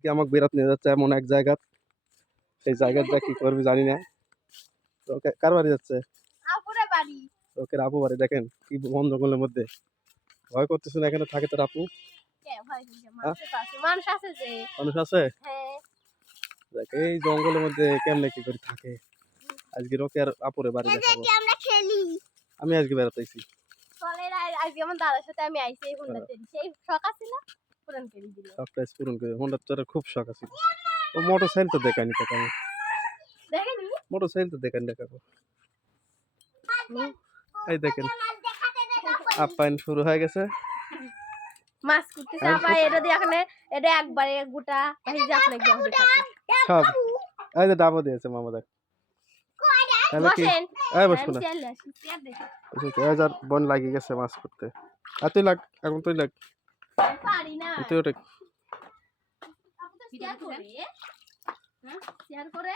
কি আমাকে বেরাত নিয়ে যাচ্ছে এমন এক জায়গা, সেই জায়গাটা কি করবি জানি না। ওকে কার বাড়ি যাচ্ছে? আপুরে বাড়ি। ওকে আপু বাড়ি। দেখেন কি বন জঙ্গলের মধ্যে, ভয় করতেছে না এখানে থাকে তোর আপু? মানুষ আছে যে। মানুষ আছে? হ্যাঁ। দেখ এই জঙ্গলের মধ্যে কেমনে কি করে থাকে। আজকে রোকে আর আপুরে বাড়ি দেখাবো। আমরা খেলি। আমি আজকে বেড়াতেছি। চলেন আজকে আমার দাদার সাথে আমি আইছি এই হুন্ডা তেরি। সেই শখ ছিল পূরণ করে দিল। শখটা পূরণ করে। হোন্ডা তোর খুব শখ আছে। ও মোটরসাইকেল তো দেখানি তোকে আমি। দেখেনি? মোটরসাইকেল তো দেখাবো। এই দেখেন আপ্যায়ন শুরু হয়ে গেছে। মাছ কুটতেছে আপা, এটা দিয়ে এখানে এটা একবারে গোটা এই যে আপনি একদম দেখাতে সব এই যে ডাবো দিয়েছে মামা দেখ। তাহলে কি এই বসবো না। এই যার বন লাগি গেছে মাছ করতে। আর তুই লাগ, এখন তুই লাগ। পারি না তুই ওটা শেয়ার করে, হ্যাঁ শেয়ার করে